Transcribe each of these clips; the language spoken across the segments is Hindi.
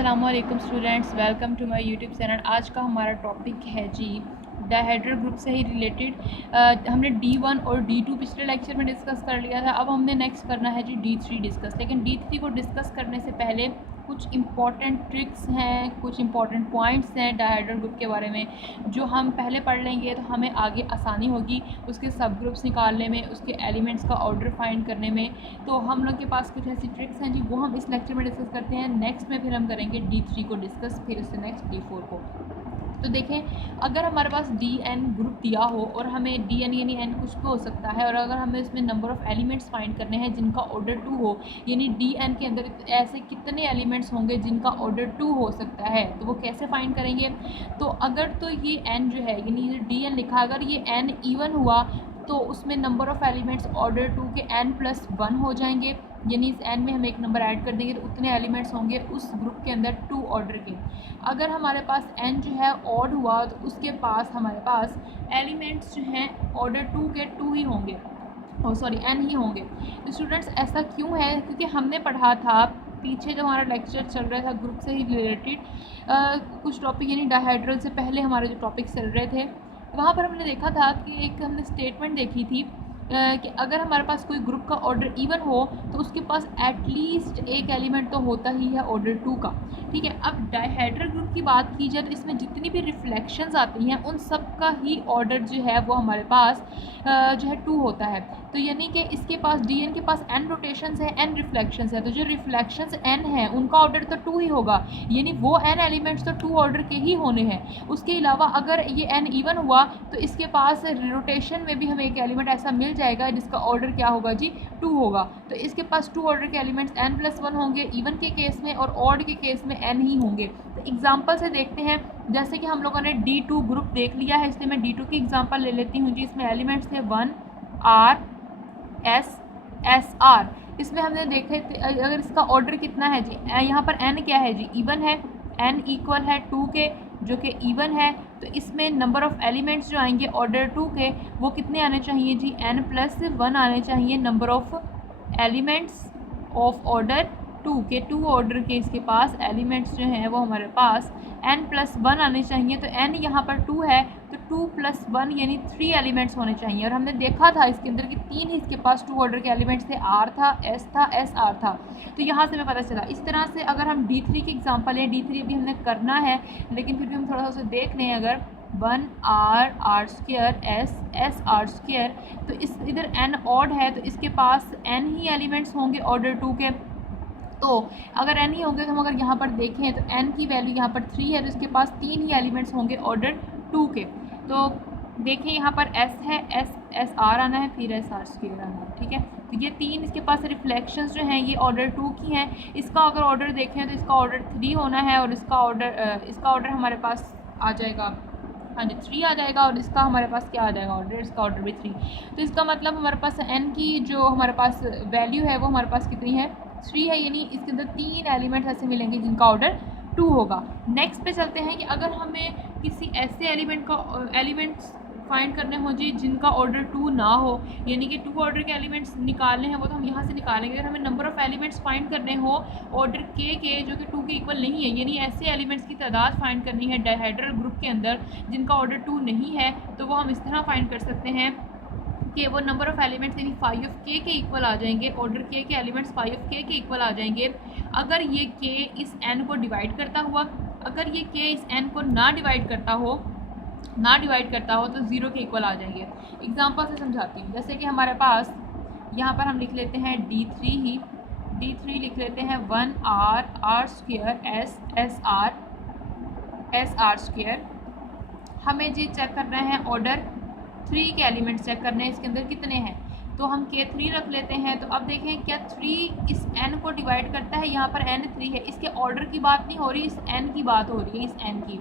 अस्सलामुअलैकुम students, welcome to my YouTube channel. आज का हमारा टॉपिक है जी डायहेड्रल ग्रुप से ही रिलेटेड। हमने D1 और D2 पिछले लेक्चर में डिस्कस कर लिया था। अब हमने नेक्स्ट करना है जी D3 डिस्कस। लेकिन D3 को डिस्कस करने से पहले कुछ इंपॉर्टेंट ट्रिक्स हैं, कुछ इंपॉर्टेंट पॉइंट्स हैं डायहेड्रल ग्रुप के बारे में जो हम पहले पढ़ लेंगे तो हमें आगे आसानी होगी उसके सब ग्रुप्स निकालने में, उसके एलिमेंट्स का ऑर्डर फाइंड करने में। तो हम लोग के पास कुछ ऐसी ट्रिक्स हैं जी, वो हम इस लेक्चर में डिस्कस करते हैं। नेक्स्ट में फिर हम करेंगे D3 को डिस्कस, फिर उससे नेक्स्ट D4 को। तो देखें, अगर हमारे पास DN ग्रुप दिया हो और हमें DN यानी N कुछ भी हो सकता है, और अगर हमें इसमें नंबर ऑफ़ एलिमेंट्स फाइंड करने हैं जिनका ऑर्डर 2 हो, यानी DN के अंदर ऐसे कितने एलिमेंट्स होंगे जिनका ऑर्डर 2 हो सकता है, तो वो कैसे फाइंड करेंगे। तो अगर तो ये N जो है यानी ये DN लिखा, अगर ये N इवन हुआ तो उसमें नंबर ऑफ़ एलिमेंट्स ऑर्डर 2 के N+1 हो जाएंगे, यानी इस N में हम एक नंबर ऐड कर देंगे तो उतने एलिमेंट्स होंगे उस ग्रुप के अंदर 2 ऑर्डर के। अगर हमारे पास N जो है ऑड हुआ तो उसके पास हमारे पास एलिमेंट्स जो हैं ऑर्डर 2 के 2 ही होंगे, N ही होंगे। तो स्टूडेंट्स ऐसा क्यों है, क्योंकि हमने पढ़ा था पीछे जो हमारा लेक्चर चल रहा था ग्रुप से ही रिलेटेड कुछ टॉपिक, यानी डायहेड्रल से पहले हमारे जो टॉपिक चल रहे थे वहाँ पर हमने देखा था कि एक हमने स्टेटमेंट देखी थी कि अगर हमारे पास कोई ग्रुप का ऑर्डर इवन हो तो उसके पास एटलीस्ट एक एलिमेंट तो होता ही है ऑर्डर 2 का। ठीक है, अब डायहेड्रल ग्रुप की बात की जाए तो इसमें जितनी भी रिफ्लेक्शंस आती हैं उन सब का ही ऑर्डर जो है वो हमारे पास जो है 2 होता है। तो यानी कि इसके पास DN के पास N रोटेशंस है, N रिफ्लेक्शंस है, तो जो रिफ्लेक्शंस N है उनका ऑर्डर तो 2 ही होगा, यानी वो N एलिमेंट्स तो 2 ऑर्डर के ही होने हैं। उसके अलावा अगर ये N इवन हुआ तो इसके पास रोटेशन में भी हमें एक एलिमेंट ऐसा मिल जाएगा जिसका ऑर्डर क्या होगा जी 2 होगा। तो इसके पास 2 ऑर्डर के एलिमेंट्स N+1 होंगे इवन के केस में, और ऑड के केस में N ही होंगे। तो एग्जांपल से देखते हैं, जैसे कि हम लोगों ने D2 ग्रुप देख लिया है, इसलिए मैं D2 की एग्जांपल ले लेती हूँ जी। इसमें एलिमेंट्स थे 1 R S S R। इसमें हमने देखे अगर इसका ऑर्डर कितना है जी, यहाँ पर N क्या है जी, इवन है, N इक्वल है 2 के जो कि इवन है। तो इसमें नंबर ऑफ़ एलिमेंट्स जो आएंगे ऑर्डर 2 के वो कितने आने चाहिए जी, N+1 आने चाहिए number of elements of order 2 के। 2 ऑर्डर के इसके पास एलिमेंट्स जो हैं वो हमारे पास N+1 आने चाहिए। तो N यहाँ पर 2 है तो 2+1 यानी 3 एलिमेंट्स होने चाहिए। और हमने देखा था इसके अंदर कि 3 ही इसके पास 2 ऑर्डर के एलिमेंट्स थे, R था, S था, SR था। तो यहाँ से हमें पता चला। इस तरह से अगर हम D3 की एग्जांपल है, D3 अभी हमने करना है लेकिन फिर भी हम थोड़ा सा उसे देख लें। अगर 1R² S R², तो इस इधर N ऑड है तो इसके पास N ही एलिमेंट्स होंगे ऑर्डर 2 के। तो अगर N ही होंगे तो हम अगर यहाँ पर देखें तो N की वैल्यू यहाँ पर 3 है तो इसके पास 3 ही एलिमेंट्स होंगे ऑर्डर 2 के। तो देखें यहाँ पर S है, S R आना है, फिर S R² आना है। ठीक है, तो ये 3 इसके पास रिफ्लेक्शंस जो हैं ये ऑर्डर 2 की हैं। इसका अगर ऑर्डर देखें तो इसका ऑर्डर 3 होना है, और इसका ऑर्डर हमारे पास आ जाएगा, हाँ जी 3 आ जाएगा, और इसका हमारे पास क्या आ जाएगा ऑर्डर, इसका ऑर्डर भी 3। तो इसका मतलब हमारे पास N की जो हमारे पास वैल्यू है वो हमारे पास कितनी है, 3 है, यानी इसके अंदर 3 एलिमेंट्स ऐसे मिलेंगे जिनका ऑर्डर 2 होगा। नेक्स्ट पे चलते हैं कि अगर हमें किसी ऐसे एलिमेंट्स फाइंड करने हो जी जिनका ऑर्डर 2 ना हो, यानी कि 2 ऑर्डर के एलिमेंट्स निकालने हैं वो तो हम यहाँ से निकालेंगे। अगर हमें नंबर ऑफ़ एलिमेंट्स फाइंड करने हो ऑर्डर के जो कि 2 के इक्वल नहीं है, यानी ऐसे एलिमेंट्स की तादाद फाइंड करनी है डायहेड्रल ग्रुप के अंदर जिनका ऑर्डर 2 नहीं है, तो वो हम इस तरह फाइंड कर सकते हैं कि वो नंबर ऑफ़ एलिमेंट्स यानी 5k के इक्वल आ जाएंगे, ऑर्डर k के एलिमेंट्स 5k के इक्वल आ जाएंगे अगर ये k इस n को डिवाइड करता हुआ। अगर ये k इस n को ना डिवाइड करता हो तो 0 के इक्वल आ जाएंगे। एग्जांपल से समझाती हूँ, जैसे कि हमारे पास यहाँ पर हम लिख लेते हैं D3 लिख लेते हैं 1R R² S R²। हमें जी चेक करना है ऑर्डर 3 के एलिमेंट्स चेक करने हैं, इसके अंदर कितने हैं, तो हम K3 रख लेते हैं। तो अब देखें क्या 3 इस N को डिवाइड करता है, यहाँ पर N 3 है, इसके ऑर्डर की बात नहीं हो रही, इस N की बात हो रही है, इस N की।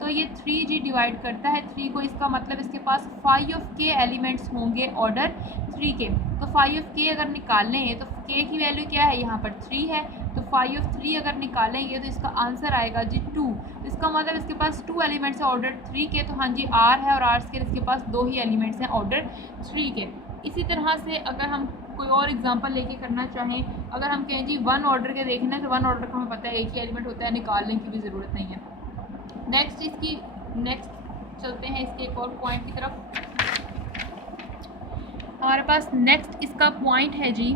तो ये 3 जी डिवाइड करता है 3 को, इसका मतलब इसके पास 5k एलिमेंट्स होंगे ऑर्डर 3 के। तो 5k अगर निकालेंगे तो k की वैल्यू क्या है, यहाँ पर 3 है, तो 5 अगर निकालेंगे तो इसका आंसर आएगा जी 2। तो इसका मतलब इसके पास 2 एलिमेंट्स हैं ऑर्डर 3 के। तो हाँ जी R है और R² इसके पास 2 ही एलिमेंट्स हैं ऑर्डर 3 के। इसी तरह से अगर हम कोई और एग्जांपल लेके करना चाहें, अगर हम कहें जी 1 ऑर्डर के देखना है तो 1 ऑर्डर का हमें पता है एक ही एलिमेंट होता है, निकालने की भी ज़रूरत नहीं है। नेक्स्ट चलते हैं इसके एक और पॉइंट की तरफ। हमारे पास नेक्स्ट इसका पॉइंट है जी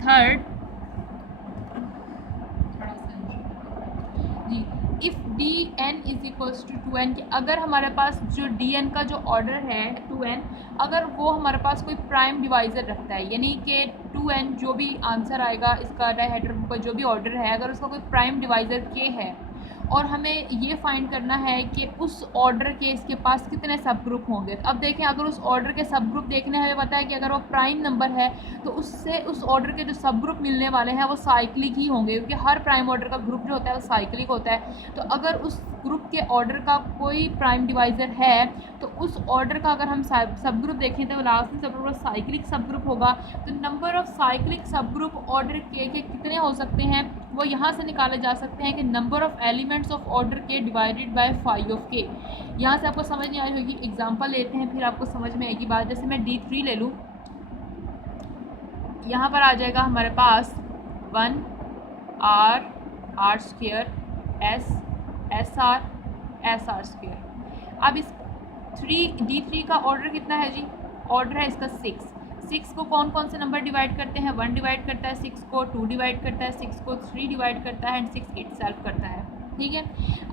थर्ड जी, if D N is equals to 2n, अगर हमारे पास जो डी एन का जो ऑर्डर है 2n, अगर वो हमारे पास कोई प्राइम डिवाइज़र रखता है, यानी कि 2n जो भी आंसर आएगा इसका डायहेड्रल ग्रुप का जो भी ऑर्डर है, अगर उसका कोई प्राइम डिवाइज़र k है और हमें ये फाइंड करना है कि उस ऑर्डर के इसके पास कितने सब ग्रुप होंगे। अब देखें, अगर उस ऑर्डर के सब ग्रुप देखने हमें पता है कि अगर वो प्राइम नंबर है तो उससे उस ऑर्डर के जो सब ग्रुप मिलने वाले हैं वो साइक्लिक ही होंगे, क्योंकि हर प्राइम ऑर्डर का ग्रुप जो होता है वो साइक्लिक होता है। तो अगर उस ग्रुप के ऑर्डर का कोई प्राइम डिवाइज़र है तो उस ऑर्डर का अगर हम सब ग्रुप देखें तो लास्ट में सब ग्रुप साइक्लिक सब ग्रुप होगा। तो नंबर ऑफ साइक्लिक सब ग्रुप ऑर्डर के कितने हो सकते हैं वो यहाँ से निकाले जा सकते हैं कि number of elements of order के डिवाइडेड बाय फाई ऑफ के। यहाँ से आपको समझ नहीं आई होगी, एग्जांपल लेते हैं फिर आपको समझ में आएगी बात। जैसे मैं D3 ले लूँ, यहाँ पर आ जाएगा हमारे पास 1 R² SR SR²। अब इस D3 का ऑर्डर कितना है जी? ऑर्डर है इसका 6 को कौन कौन से नंबर डिवाइड करते हैं? 1 डिवाइड करता है 6 को, 2 डिवाइड करता है 6 को, 3 डिवाइड करता है एंड 6 इटसेल्फ करता है। ठीक है,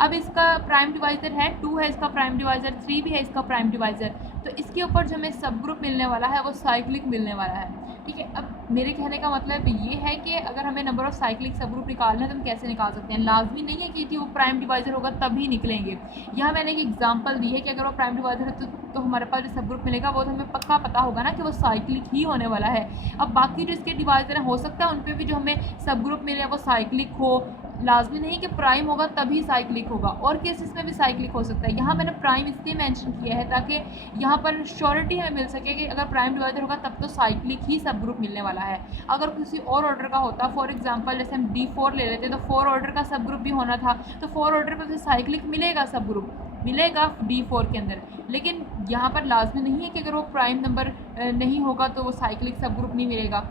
अब इसका प्राइम डिवाइज़र है 2 है इसका प्राइम डिवाइज़र, 3 भी है इसका प्राइम डिवाइज़र। तो इसके ऊपर जो हमें सब ग्रुप मिलने वाला है वो साइक्लिक मिलने वाला है। ठीक है, अब मेरे कहने का मतलब ये है कि अगर हमें नंबर ऑफ साइक्लिक सब ग्रुप निकालना है तो हम कैसे निकाल सकते हैं। लाजमी नहीं है कि वो प्राइम डिवाइज़र होगा तभी निकलेंगे। यहाँ मैंने एक एग्जांपल दी है कि अगर वो प्राइम डिवाइज़र है तो हमारे पास जो सब ग्रुप मिलेगा वो तो हमें पक्का पता होगा ना कि वो साइक्लिक ही होने वाला है। अब बाकी जो इसके डिवाइज़र हो सकता है उन पर भी जो हमें सब ग्रुप मिले वो साइक्लिक हो, लाजमी नहीं कि प्राइम होगा तभी साइक्लिक होगा, और केसेस में भी साइक्लिक हो सकता है। यहाँ मैंने प्राइम इसलिए मेंशन किया है ताकि यहाँ पर श्योरिटी हमें मिल सके कि अगर प्राइम डिवाइज़र होगा तब तो साइक्लिक ही सब ग्रुप मिलने वाला है। अगर किसी और ऑर्डर का होता, फॉर एग्जांपल जैसे हम D4 ले लेते तो 4 ऑर्डर का सब ग्रुप भी होना था, तो 4 ऑर्डर पर साइक्लिक मिलेगा, सब ग्रुप मिलेगा D4 के अंदर। लेकिन यहाँ पर लाजमी नहीं है कि अगर वो प्राइम नंबर नहीं होगा तो वो साइक्लिक सब ग्रुप नहीं मिलेगा,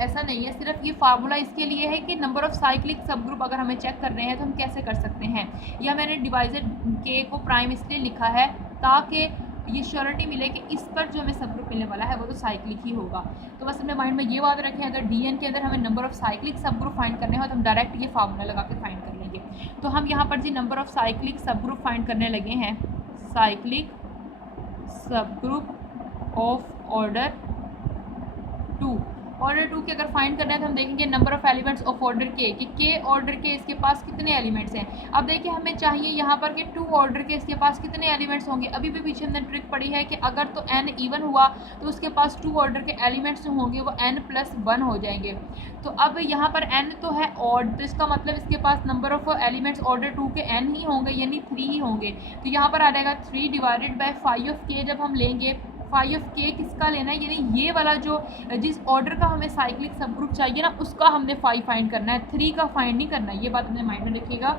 ऐसा नहीं है। सिर्फ ये फार्मूला इसके लिए है कि नंबर ऑफ साइक्लिक सब ग्रुप अगर हमें चेक कर रहे हैं तो हम कैसे कर सकते हैं। या मैंने डिवाइज़र के को प्राइम इसलिए लिखा है ताकि ये श्योरिटी मिले कि इस पर जो हमें सब ग्रुप मिलने वाला है वो तो साइक्लिक ही होगा। तो बस अपने माइंड में ये बात रखें, अगर DN के अंदर हमें नंबर ऑफ साइक्लिक सब ग्रुप फाइंड करने हो तो हम डायरेक्ट ये फार्मूला लगा के फाइंड कर लेंगे। तो हम यहाँ पर जी नंबर ऑफ साइक्लिक सब ग्रुप फाइंड करने लगे हैं। साइक्लिक सब ग्रुप ऑफ ऑर्डर 2 के अगर फाइंड करना है तो हम देखेंगे number of elements of order के ऑर्डर के इसके पास कितने एलिमेंट्स हैं। अब देखिए हमें चाहिए यहाँ पर कि 2 ऑर्डर के इसके पास कितने एलिमेंट्स होंगे। अभी भी पीछे हमने ट्रिक पढ़ी है कि अगर तो n इवन हुआ तो उसके पास 2 ऑर्डर के एलिमेंट्स जो होंगे वो n+1 हो जाएंगे। तो अब यहाँ पर n तो है ऑड, तो इसका मतलब इसके पास नंबर ऑफ एलिमेंट्स ऑर्डर 2 के n ही होंगे, यानी 3 ही होंगे। तो यहाँ पर आ जाएगा 3 divided by phi of k। जब हम लेंगे फाई ऑफ k किसका लेना है, यानी ये वाला जो जिस ऑर्डर का हमें साइक्लिक सब ग्रुप चाहिए ना उसका हमने फाई फाइंड करना है, 3 का फाइंड नहीं करना है। ये बात अपने माइंड में रखिएगा,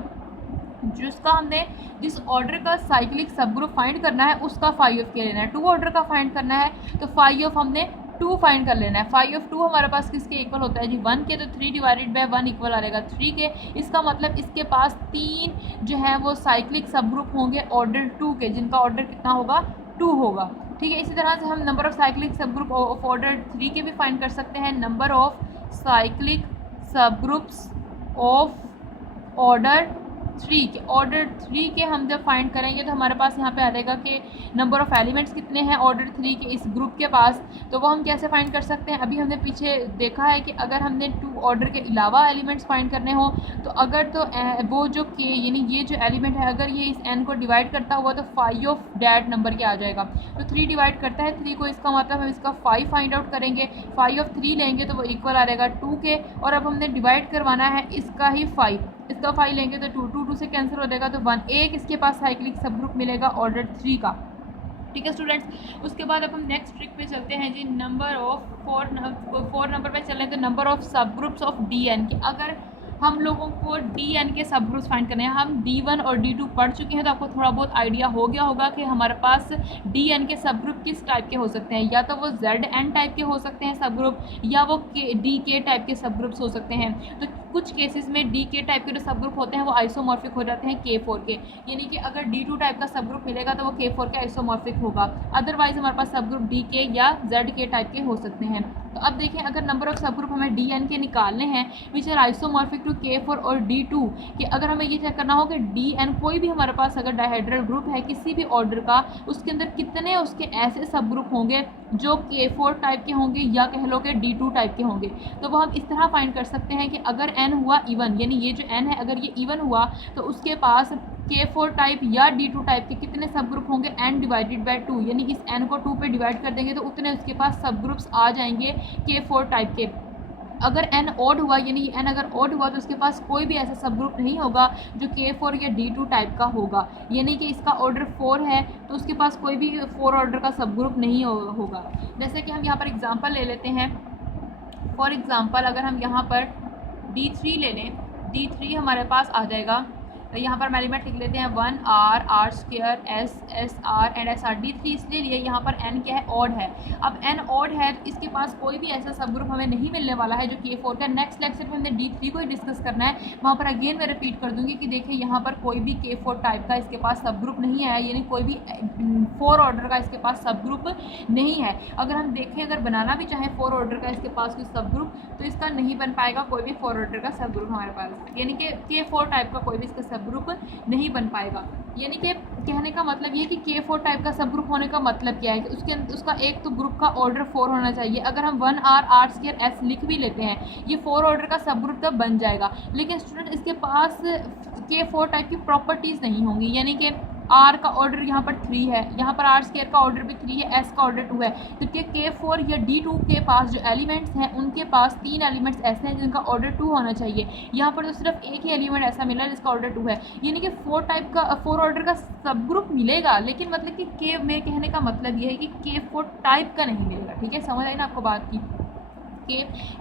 जिस ऑर्डर का साइक्लिक सब ग्रुप फाइंड करना है उसका फाई ऑफ k लेना है। 2 ऑर्डर का फाइंड करना है तो फाई ऑफ हमने 2 फाइंड कर लेना है। फाई ऑफ 2 हमारे पास किसके इक्वल होता है जी 1 के, तो 3 डिवाइडेड बाय 1 इक्वल आ जाएगा 3 के। इसका मतलब इसके पास 3 जो है वो साइक्लिक सब ग्रुप होंगे ऑर्डर 2 के, जिनका ऑर्डर कितना होगा 2 होगा। ठीक है, इसी तरह से हम नंबर ऑफ साइक्लिक सब ग्रुप ऑफ ऑर्डर 3 के भी फाइंड कर सकते हैं। नंबर ऑफ साइक्लिक सब ग्रुप्स ऑफ ऑर्डर 3 के, ऑर्डर 3 के हम जब फाइंड करेंगे तो हमारे पास यहाँ पे आ जाएगा कि नंबर ऑफ एलिमेंट्स कितने हैं ऑर्डर 3 के इस ग्रुप के पास। तो वो हम कैसे फाइंड कर सकते हैं, अभी हमने पीछे देखा है कि अगर हमने 2 ऑर्डर के अलावा एलिमेंट्स फाइंड करने हो तो अगर तो वो जो k यानी ये जो एलिमेंट है अगर ये इस n को डिवाइड करता हुआ तो फाई ऑफ डैट नंबर के आ जाएगा। तो 3 डिवाइड करता है 3 को, इसका मतलब हम इसका फाई फाइंड आउट करेंगे। फाई ऑफ 3 लेंगे तो वो इक्वल आ जाएगा 2 के, और अब हमने डिवाइड करवाना है इसका ही फाई, इसका फाई लेंगे तो 2 से कैंसिल हो जाएगा तो 1 एक इसके पास साइक्लिक सब ग्रुप मिलेगा ऑर्डर 3 का। ठीक है स्टूडेंट्स, उसके बाद अब हम नेक्स्ट ट्रिक पे चलते हैं जी। नंबर ऑफ 4 नंबर पे चलें तो नंबर ऑफ सब ग्रुप्स ऑफ DN के, अगर हम लोगों को DN के सब ग्रुप्स फाइंड करने हैं। हम D1 और D2 पढ़ चुके हैं, तो आपको थोड़ा बहुत आइडिया हो गया होगा कि हमारे पास DN के सब ग्रुप किस टाइप के हो सकते हैं। या तो वो ZN टाइप के हो सकते हैं सब ग्रुप, या वो DK टाइप के सब ग्रुप्स हो सकते हैं। तो कुछ केसेस में DK टाइप के जो सब ग्रुप होते हैं वो आइसोमॉर्फिक हो जाते हैं K4 के, यानी कि अगर D2 टाइप का सब ग्रुप मिलेगा तो वो K4 के आइसोमॉर्फिक होगा। अदरवाइज हमारे पास सब ग्रुप DK या ZK टाइप के हो सकते हैं। तो अब देखें, अगर नंबर ऑफ सब ग्रुप हमें DN के निकालने हैं which are isomorphic to K4 और D2, कि अगर हमें ये चेक करना हो कि DN कोई भी हमारे पास अगर डायहेड्रल ग्रुप है किसी भी ऑर्डर का, उसके अंदर कितने उसके ऐसे सब ग्रुप होंगे जो K4 टाइप के होंगे या कह लो कि D2 टाइप के होंगे। तो वो हम इस तरह फाइंड कर सकते हैं कि अगर n हुआ इवन, यानी ये जो n है अगर ये इवन हुआ तो उसके पास K4 टाइप या D2 टाइप के कितने सब ग्रुप होंगे, n डिवाइडेड बाय 2, यानी इस n को 2 पे डिवाइड कर देंगे तो उतने उसके पास सब ग्रुप्स आ जाएंगे K4 टाइप के। अगर n ऑड हुआ, यानी n अगर ऑड हुआ तो उसके पास कोई भी ऐसा सब ग्रुप नहीं होगा जो K4 या D2 टाइप का होगा, यानी कि इसका ऑर्डर 4 है तो उसके पास कोई भी 4 ऑर्डर का सब ग्रुप नहीं होगा। जैसे कि हम यहाँ पर एग्जांपल ले लेते हैं। फॉर एग्जांपल अगर हम यहाँ पर D3 ले लें, D3 हमारे पास आ जाएगा, यहाँ पर हम एलिमेंट लिख लेते हैं 1R, R² S, SR and SR। D3 इसलिए लिए यहाँ पर n क्या है, ऑड है। अब n ऑड है तो इसके पास कोई भी ऐसा सब ग्रुप हमें नहीं मिलने वाला है जो K4 का। नेक्स्ट लेक्चर में हमने D3 को ही डिस्कस करना है, वहाँ पर अगेन मैं रिपीट कर दूँगी कि देखिए यहाँ पर कोई भी K4 टाइप का इसके पास सब ग्रुप नहीं है, यानी कोई भी 4 ऑर्डर का इसके पास सब ग्रुप नहीं है। अगर हम देखें, अगर बनाना भी चाहें 4 ऑर्डर का इसके पास कोई सब ग्रुप, तो इसका नहीं बन पाएगा कोई भी 4 ऑर्डर का सब ग्रुप हमारे पास, यानी कि K4 टाइप का कोई भी इसका सब ग्रुप नहीं बन पाएगा। यानी कि कहने का मतलब ये कि K4 टाइप का सब ग्रुप होने का मतलब क्या है कि उसका एक तो ग्रुप का ऑर्डर 4 होना चाहिए। अगर हम 1R, R² S लिख भी लेते हैं, ये 4 ऑर्डर का सब ग्रुप तब बन जाएगा, लेकिन स्टूडेंट इसके पास K4 टाइप की प्रॉपर्टीज़ नहीं होंगी, यानी कि R का ऑर्डर यहाँ पर 3 है, यहाँ पर R² का ऑर्डर भी 3 है, S का ऑर्डर 2 है, क्योंकि K4 या D2 के पास जो एलिमेंट्स हैं उनके पास 3 एलिमेंट्स ऐसे हैं जिनका ऑर्डर 2 होना चाहिए। यहाँ पर तो सिर्फ एक ही एलिमेंट ऐसा मिला है जिसका ऑर्डर 2 है, यानी कि 4 ऑर्डर का सब ग्रुप मिलेगा, लेकिन मतलब कि K में कहने का मतलब ये है कि K4 टाइप का नहीं मिलेगा। ठीक है, समझ आई ना आपको बात की?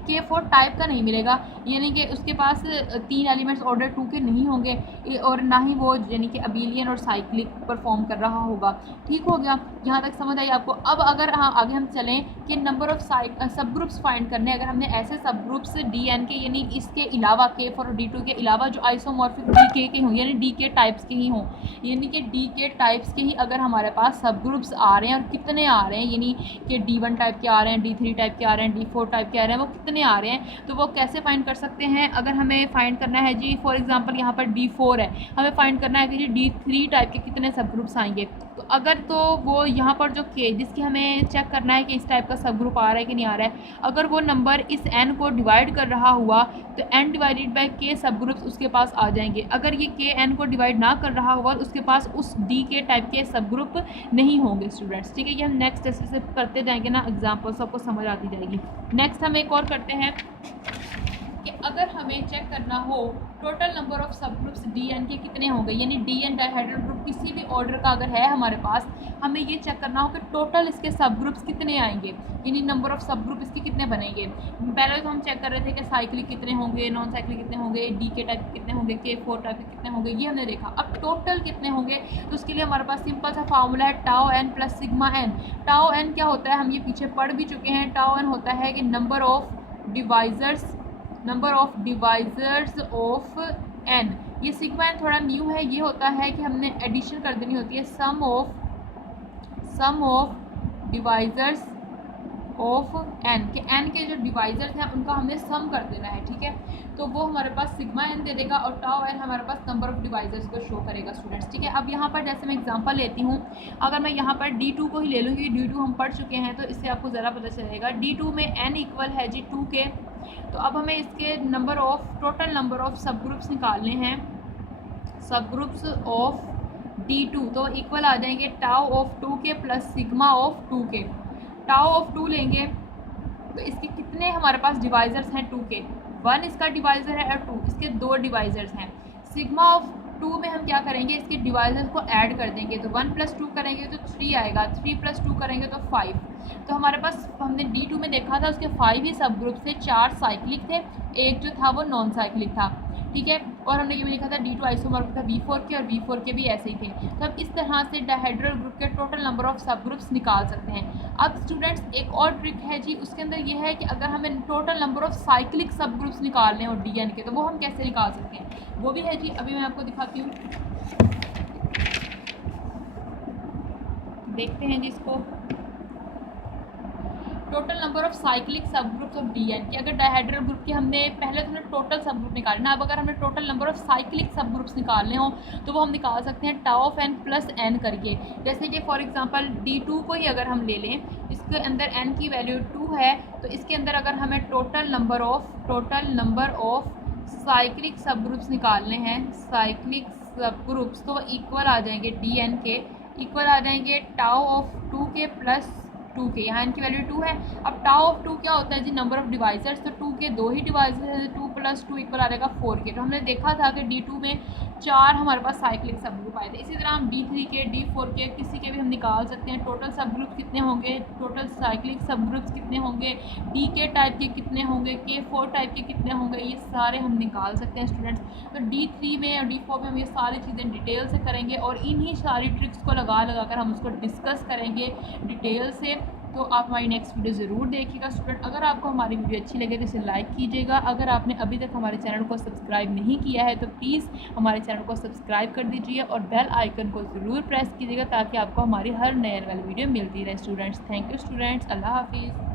K4 टाइप का नहीं मिलेगा, यानी कि उसके पास 3 एलिमेंट्स ऑर्डर 2 के नहीं होंगे, और ना ही वो यानी कि अबेलियन और साइक्लिक परफॉर्म कर रहा होगा। ठीक हो गया, यहाँ तक समझ आई आपको? अब अगर आगे हम चलें कि नंबर ऑफ सब ग्रुप्स फाइंड करने, अगर हमने ऐसे सब ग्रुप्स DN के, यानी इसके अलावा K4 और D2 के अलावा जो आइसोमॉर्फिक DK के हों, यानी DK टाइप्स के ही हों, यानी कि DK टाइप्स के ही अगर हमारे पास सब ग्रुप्स आ रहे हैं, और कितने आ रहे हैं, यानी कि D1 टाइप के आ रहे हैं, D3 टाइप के आ रहे हैं, D4 टाइप के आ रहे हैं, वो कितने आ रहे हैं, तो वो कैसे फाइंड कर सकते हैं? अगर हमें फाइंड करना है जी, फॉर एग्जांपल यहाँ पर D4 है, हमें फाइंड करना है कि जी D3 टाइप के कितने सब ग्रुप्स आएंगे, तो अगर तो वो यहाँ पर जो K जिसकी हमें चेक करना है कि इस टाइप का सब ग्रुप आ रहा है कि नहीं आ रहा है, अगर वो नंबर इस n को डिवाइड कर रहा हुआ तो n डिवाइडेड बाय K सब ग्रुप्स उसके पास आ जाएंगे। अगर ये K n को डिवाइड ना कर रहा हुआ तो उसके पास उस DK टाइप के सब ग्रुप नहीं होंगे स्टूडेंट्स। ठीक है, ये हम नेक्स्ट ऐसे से करते जाएंगे ना, एग्जाम्पल्स आपको समझ आती जाएगी। नेक्स्ट हम एक और करते हैं कि अगर हमें चेक करना हो टोटल नंबर ऑफ सब ग्रुप्स DN के कितने होंगे, यानी DN डायहेड्रल ग्रुप किसी भी ऑर्डर का अगर है हमारे पास, हमें ये चेक करना हो कि टोटल इसके सब ग्रुप्स कितने आएंगे, यानी नंबर ऑफ सब ग्रुप इसके कितने बनेंगे। पहले तो हम चेक कर रहे थे कि साइक्लिक कितने होंगे, नॉन साइक्लिक कितने होंगे, DK टाइप के कितने होंगे, K4 टाइप के कितने होंगे, ये हमने देखा। अब टोटल कितने होंगे, तो उसके लिए हमारे पास सिंपल सा फार्मूला है tau n plus sigma n। Tau n क्या होता है, हम ये पीछे पढ़ भी चुके हैं। टाउ n होता है कि number of divisors of n। ये सिग्मा n थोड़ा न्यू है, ये होता है कि हमने एडिशन कर देनी होती है सम ऑफ डिवाइजर्स ऑफ n, के n के जो डिवाइजर्स हैं उनका हमें सम कर देना है। ठीक है, तो वो हमारे पास सिग्मा n दे देगा और टाउ n हमारे पास नंबर ऑफ डिवाइजर्स को शो करेगा स्टूडेंट्स। ठीक है, अब यहाँ पर जैसे मैं एग्जांपल लेती हूँ, अगर मैं यहाँ पर D2 को ही ले लूँगी, D2 हम पढ़ चुके हैं तो इससे आपको ज़रा पता चलेगा। D2 में n इक्वल है जी 2 के, तो अब हमें इसके टोटल नंबर ऑफ सब ग्रुप्स निकालने हैं, सब ग्रुप्स ऑफ D2, तो इक्वल आ जाएंगे tau of 2k plus sigma of 2k। Tau of 2 लेंगे तो इसके कितने हमारे पास डिवाइजर्स हैं 2k, 1 इसका डिवाइजर है और 2 इसके 2 डिवाइजर्स हैं। सिग्मा ऑफ 2 में हम क्या करेंगे, इसके डिवाइजर्स को ऐड कर देंगे, तो 1 + 2 करेंगे तो 3 आएगा, 3 + 2 करेंगे तो 5। तो हमारे पास हमने D2 में देखा था उसके 5 ही सब ग्रुप थे, 4 साइक्लिक थे, एक जो था वो नॉन साइक्लिक था। ठीक है। और हमने ये भी लिखा था D2 आइसोमॉर्फिक था B4 के, और B4 के भी ऐसे ही थे। तो हम इस तरह से डायहेड्रल ग्रुप के टोटल नंबर ऑफ सब ग्रुप्स निकाल सकते हैं। अब स्टूडेंट्स एक और ट्रिक है जी, उसके अंदर ये है कि अगर हमें टोटल नंबर ऑफ साइक्लिक सब ग्रुप्स निकालने हो DN के, तो वो हम कैसे निकाल सकते हैं, वो भी है जी, अभी मैं आपको दिखाती हूँ। देखते हैं जी इसको। टोटल नंबर ऑफ साइक्लिक सब ग्रुप्स ऑफ DN के, अगर डायहेड्रल ग्रुप की हमने पहले तो हमने टोटल सब ग्रुप निकालना, अब अगर हमें टोटल नंबर ऑफ साइक्लिक सब ग्रुप्स निकालने हो तो वो हम निकाल सकते हैं tau of n plus n करके। जैसे कि फॉर एग्जांपल D2 को ही अगर हम ले लें, इसके अंदर n की वैल्यू 2 है, तो इसके अंदर अगर हमें टोटल नंबर ऑफ साइक्लिक सब ग्रुप्स निकालने हैं, साइक्लिक सब ग्रुप्स, तो इक्वल आ जाएंगे DN के, इक्वल आ जाएंगे टाउ ऑफ 2 के प्लस 2 के। यहाँ इनकी वैल्यू 2 है। अब टाउ ऑफ 2 क्या होता है जी, नंबर ऑफ डिवाइजर्स, तो 2 के 2 ही डिवाइजर्स है, 2 प्लस 2 इक्वल आ जाएगा 4 के। तो हमने देखा था कि D2 में 4 हमारे पास साइक्लिक सब ग्रुप आए थे। इसी तरह हम D3 के, D4 के, किसी के भी हम निकाल सकते हैं। टोटल सब ग्रुप कितने होंगे, टोटल साइक्लिक सब ग्रुप्स कितने होंगे, D के टाइप के कितने होंगे, K4 टाइप के कितने होंगे, ये सारे हम निकाल सकते हैं स्टूडेंट्स। तो D3 में और D4 में हम ये सारी चीज़ें डिटेल से करेंगे और इन्हीं सारी ट्रिक्स को लगा कर हम उसको डिस्कस करेंगे डिटेल से। तो आप हमारी नेक्स्ट वीडियो ज़रूर देखिएगा स्टूडेंट। अगर आपको हमारी वीडियो अच्छी लगे तो इसे लाइक कीजिएगा। अगर आपने अभी तक हमारे चैनल को सब्सक्राइब नहीं किया है तो प्लीज़ हमारे चैनल को सब्सक्राइब कर दीजिए और बेल आइकन को ज़रूर प्रेस कीजिएगा ताकि आपको हमारी हर नए वाली वीडियो मिलती रहे स्टूडेंट्स। थैंक यू स्टूडेंट्स, अल्लाह हाफिज़।